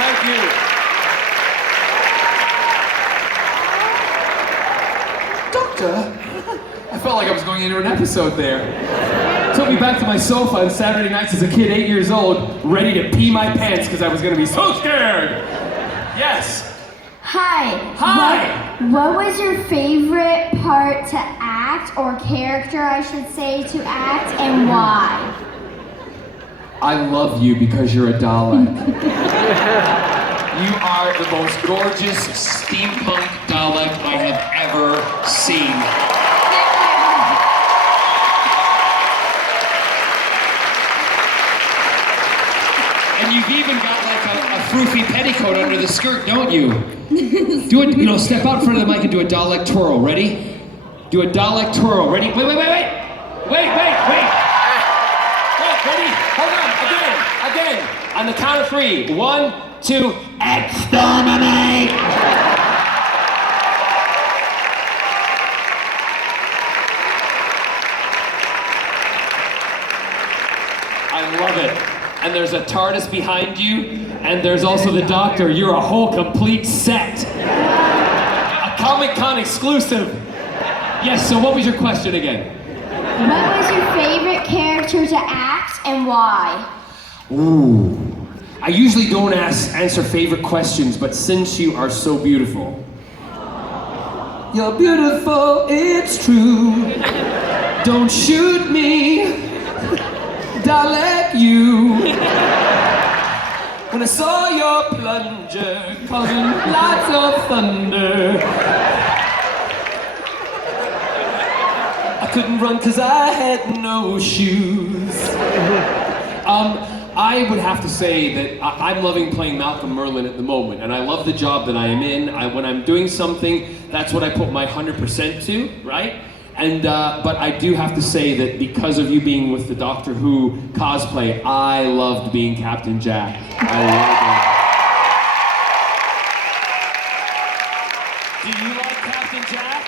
Thank you. Doctor, I felt like I was going into an episode there. Took me back to my sofa on Saturday nights as a kid, 8 years old, ready to pee my pants because I was going to be so scared. Yes. Hi. Hi. What was your favorite part to act, or character, I should say, to act, and why? I love you because you're a Dalek. You are the most gorgeous steampunk Dalek I have ever seen. And you've even got like a froofy petticoat under the skirt, don't you? Do it, step out in front of the mic and do a Dalek twirl. Ready? Do a Dalek twirl. Ready? Wait. Wait. Ready? Hold on. Again. On the count of 3. 1, 2, exterminate! I love it. And there's a TARDIS behind you, and there's also the Doctor. You're a whole complete set. A Comic-Con exclusive. Yes, so what was your question again? What was your favorite character to act, and why? Ooh. I usually don't answer favorite questions, but since you are so beautiful. You're beautiful, it's true. Don't shoot me. Dalek you. When I saw your plunger causing lots of thunder, I couldn't run because I had no shoes. I would have to say that I'm loving playing Malcolm Merlin at the moment, and I love the job that I am in. When I'm doing something, that's what I put my 100% to, right? And but I do have to say that because of you being with the Doctor Who cosplay, I loved being Captain Jack. I loved it. Do you like Captain Jack?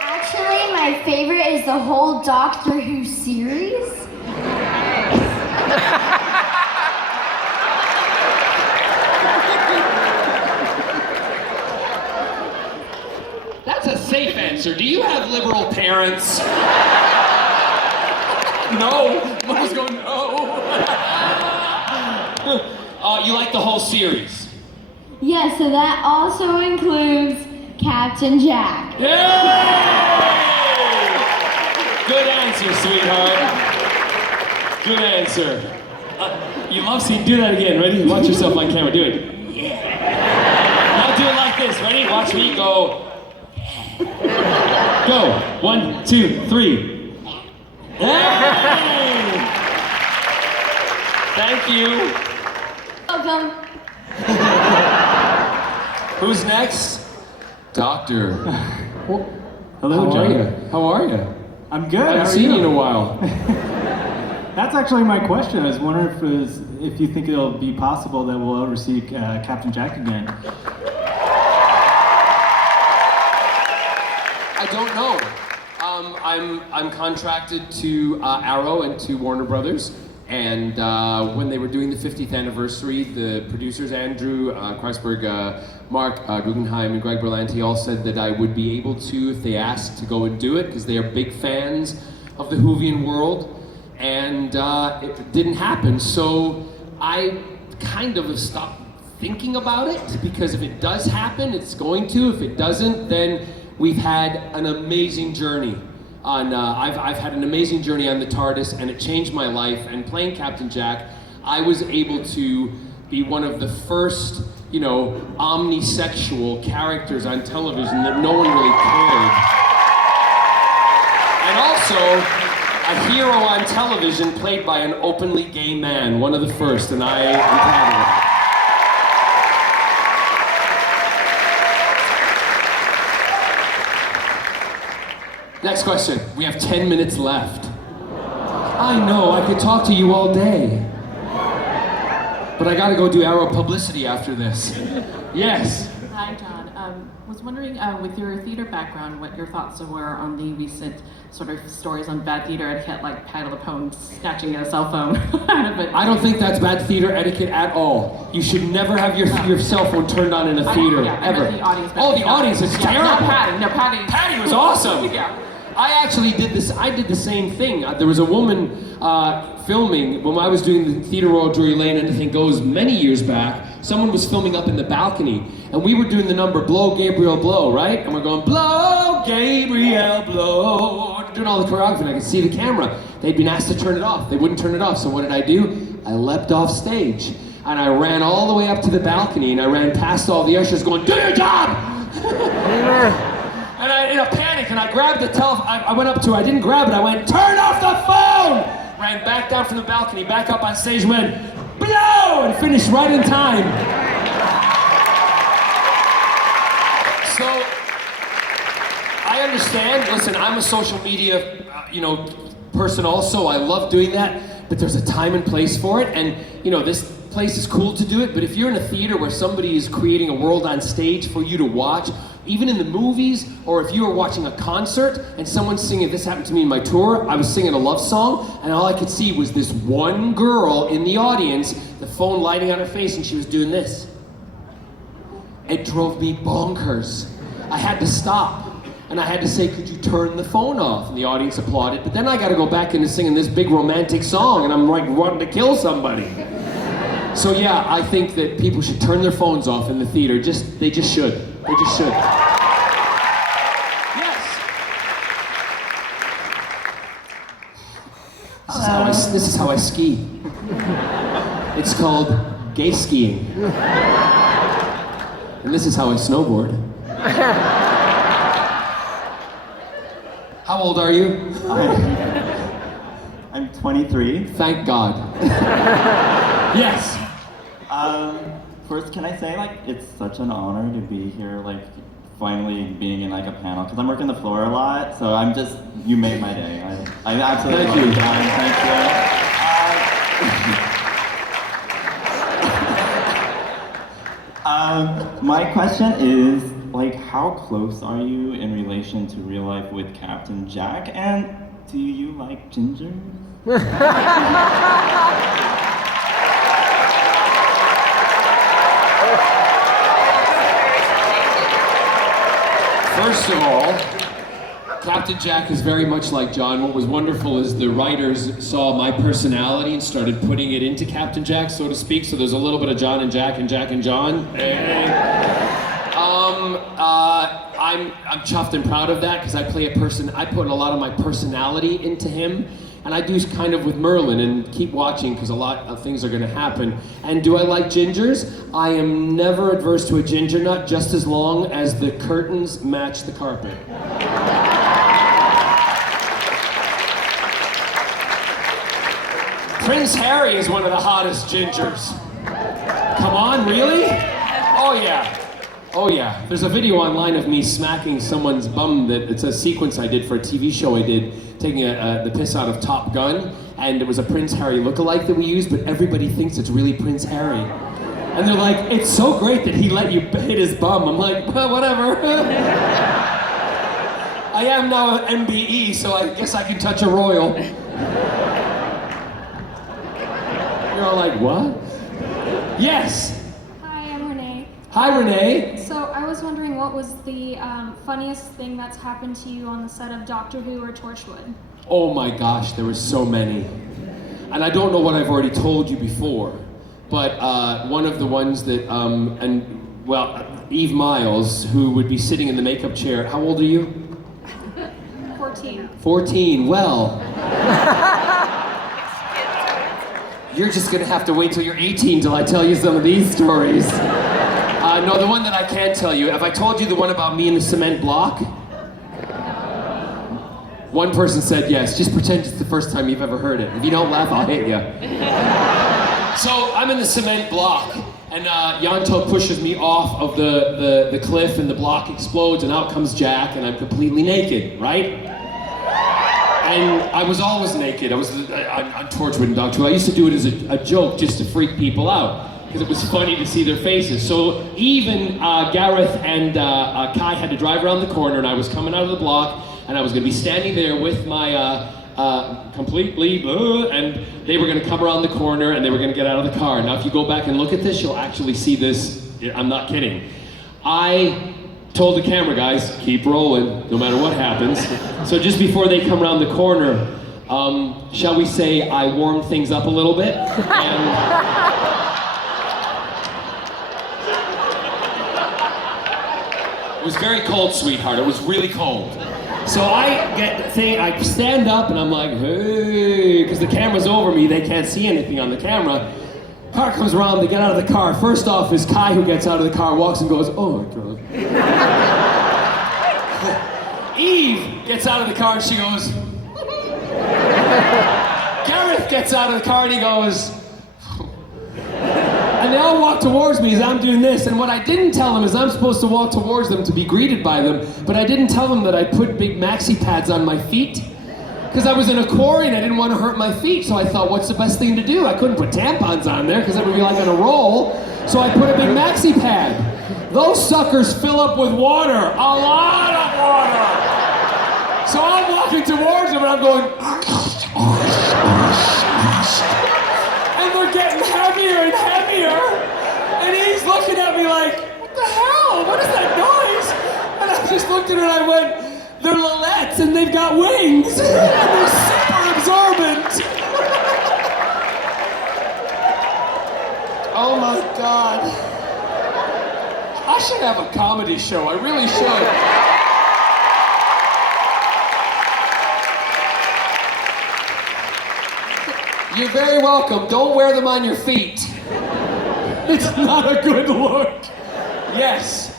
Actually, my favorite is the whole Doctor Who series. That's a safe answer. Do you have liberal parents? No. Mom's going, no. You like the whole series? Yeah, so that also includes Captain Jack. Yay! Good answer, sweetheart. Good answer. You love seeing, do that again. Ready? Watch yourself on camera. Do it. Now do it like this. Ready? Watch me go. Go. 1, 2, 3. Hey! Thank you. Welcome. Who's next? Doctor. Hello, John. How are you? I'm good. I haven't seen you in a while. That's actually my question. I was wondering if you think it'll be possible that we'll ever see Captain Jack again. I don't know. I'm contracted to Arrow and to Warner Brothers, and when they were doing the 50th anniversary, the producers Andrew Kreisberg, Mark Guggenheim, and Greg Berlanti all said that I would be able to, if they asked, to go and do it because they are big fans of the Whovian world, and it didn't happen. So I kind of have stopped thinking about it because if it does happen, it's going to. If it doesn't, then we've had an amazing journey on, I've had an amazing journey on the TARDIS, and it changed my life. And playing Captain Jack, I was able to be one of the first, omnisexual characters on television that no one really cared. And also, a hero on television played by an openly gay man, one of the first, and I am proud of it. Next question. We have 10 minutes left. I know, I could talk to you all day. But I gotta go do Arrow publicity after this. Yes. Hi, John. Was wondering, with your theater background, what your thoughts were on the recent sort of stories on bad theater etiquette, like Patty LuPone snatching a cell phone out of it. I don't think that's bad theater etiquette at all. You should never have your cell phone turned on in a theater, ever. The audience. Oh, the audience is terrible. Not Patty. No, Patty. Patty was awesome. Yeah. I actually did this. I did the same thing. There was a woman filming when I was doing the Theatre Royal Drury Lane, and Anything Goes many years back. Someone was filming up in the balcony, and we were doing the number "Blow Gabriel Blow," right? And we're going "Blow Gabriel Blow," doing all the choreography. And I could see the camera. They'd been asked to turn it off. They wouldn't turn it off. So what did I do? I leapt off stage, and I ran all the way up to the balcony, and I ran past all the ushers, going, "Do your job!" And I, in a panic, and I grabbed the telephone. I went up to her. I didn't grab it. I went, "Turn off the phone!" Ran back down from the balcony, back up on stage, and went, "Blow!" and finished right in time. So, I understand. Listen, I'm a social media, person also. I love doing that, but there's a time and place for it. And, this place is cool to do it, but if you're in a theater where somebody is creating a world on stage for you to watch, even in the movies, or if you were watching a concert and someone's singing, this happened to me in my tour, I was singing a love song, and all I could see was this one girl in the audience, the phone lighting on her face, and she was doing this. It drove me bonkers. I had to stop, and I had to say, "Could you turn the phone off?" And the audience applauded, but then I gotta go back into singing this big romantic song, and I'm like wanting to kill somebody. So yeah, I think that people should turn their phones off in the theater. They just should. They just should. Yes. This is how I ski. It's called gay skiing. And this is how I snowboard. How old are you? I'm 23. Thank God. Yes. First, can I say, it's such an honor to be here, finally being in, a panel, because I'm working the floor a lot, so you made my day. I absolutely love you guys. Thank you. My question is, how close are you in relation to real life with Captain Jack, and do you like gingers? First of all, Captain Jack is very much like John. What was wonderful is the writers saw my personality and started putting it into Captain Jack, so to speak. So there's a little bit of John and Jack and Jack and John. I'm chuffed and proud of that because I play a person. I put a lot of my personality into him, and I do kind of with Merlin. And keep watching because a lot of things are going to happen. And do I like gingers? I am never adverse to a ginger nut, just as long as the curtains match the carpet. Prince Harry is one of the hottest gingers. Come on, really? Oh yeah. Oh yeah. There's a video online of me smacking someone's bum it's a sequence I did for a TV show I did, taking the piss out of Top Gun, and it was a Prince Harry lookalike that we used, but everybody thinks it's really Prince Harry. And they're like, "It's so great that he let you hit his bum." I'm like, well, whatever. I am now an MBE, so I guess I can touch a royal. You're all like, what? Yes. Hi, I'm Renee. Hi, Renee. So I was wondering what was the funniest thing that's happened to you on the set of Doctor Who or Torchwood? Oh my gosh, there were so many. And I don't know what I've already told you before, but one of the ones that, Eve Miles, who would be sitting in the makeup chair. How old are you? 14. 14, well. You're just gonna have to wait till you're 18 till I tell you some of these stories. No, the one that I can tell you, have I told you the one about me in the cement block? One person said yes. Just pretend it's the first time you've ever heard it. If you don't laugh, I'll hit you. So I'm in the cement block, and Yanto pushes me off of the cliff, and the block explodes, and out comes Jack, and I'm completely naked, right? And I was always naked. I was on Torchwood and Doctor Who. I used to do it as a joke just to freak people out, because it was funny to see their faces. So even Gareth and Kai had to drive around the corner, and I was coming out of the block. and I was going to be standing there with my completely, and they were going to come around the corner and they were going to get out of the car. Now, if you go back and look at this, you'll actually see this. I'm not kidding. I told the camera guys, keep rolling, no matter what happens. So just before they come around the corner, shall we say I warmed things up a little bit? It was very cold, sweetheart. It was really cold. So I stand up and I'm like, hey, because the camera's over me, they can't see anything on the camera. Car comes around, they get out of the car. First off is Kai, who gets out of the car, walks and goes, oh my God. Eve gets out of the car and she goes. Gareth gets out of the car and he goes. And they all walk towards me as I'm doing this, and what I didn't tell them is I'm supposed to walk towards them to be greeted by them, but I didn't tell them that I put big maxi pads on my feet. Because I was in a quarry and I didn't want to hurt my feet, so I thought, what's the best thing to do? I couldn't put tampons on there because I would be like on a roll, so I put a big maxi pad. Those suckers fill up with water, a lot of water. So I'm walking towards them and I'm going, and they're getting heavier and heavier, and he's looking at me like, what the hell? What is that noise? And I just looked at her and I went, they're Lillettes and they've got wings, and they're super absorbent. Oh my God. I should have a comedy show, I really should. You're very welcome. Don't wear them on your feet. It's not a good look. Yes.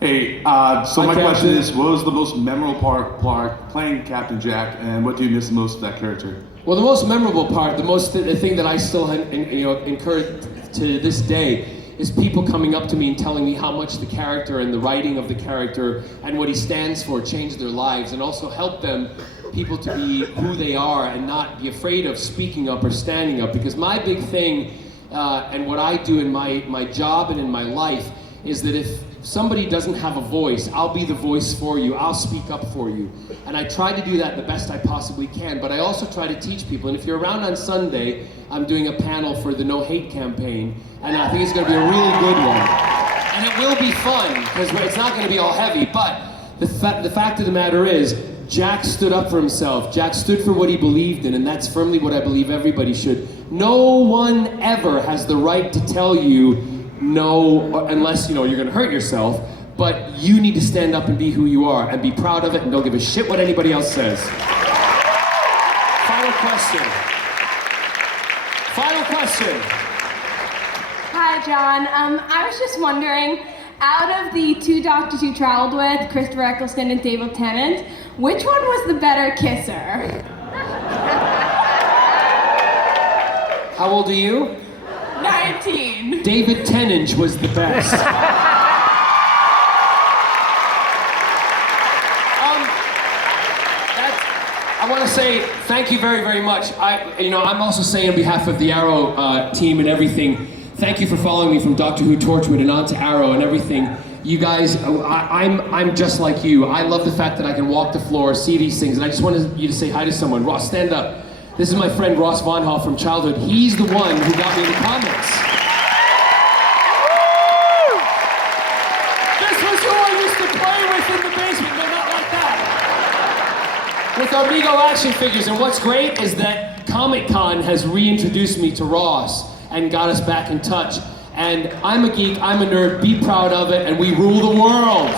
Hey, so my question is, what was the most memorable part playing Captain Jack, and what do you miss the most of that character? Well, the most memorable part, the thing that I still incur to this day, is people coming up to me and telling me how much the character and the writing of the character and what he stands for changed their lives, and also help people to be who they are and not be afraid of speaking up or standing up. Because my big thing, and what I do in my job and in my life, is that if somebody doesn't have a voice, I'll be the voice for you. I'll speak up for you. And I try to do that the best I possibly can, but I also try to teach people. And if you're around on Sunday, I'm doing a panel for the No Hate campaign, and I think it's going to be a really good one. And it will be fun, because it's not going to be all heavy, but the fact of the matter is, Jack stood up for himself. Jack stood for what he believed in, and that's firmly what I believe everybody should. No one ever has the right to tell you no, unless you're going to hurt yourself, but you need to stand up and be who you are and be proud of it and don't give a shit what anybody else says. Final question. Hi, John. I was just wondering, out of the two doctors you traveled with, Christopher Eccleston and David Tennant, which one was the better kisser? How old are you? 19. David Tennant was the best. I want to say thank you very, very much. I'm also saying on behalf of the Arrow team and everything, thank you for following me from Doctor Who Torchwood and on to Arrow and everything. You guys, I'm just like you. I love the fact that I can walk the floor, see these things, and I just wanted you to say hi to someone. Ross, stand up. This is my friend Ross Von Hall from childhood. He's the one who got me in the comics. This was who I used to play with in the basement, but not like that. With our Mego action figures, and what's great is that Comic-Con has reintroduced me to Ross and got us back in touch. And I'm a geek, I'm a nerd, be proud of it, and we rule the world.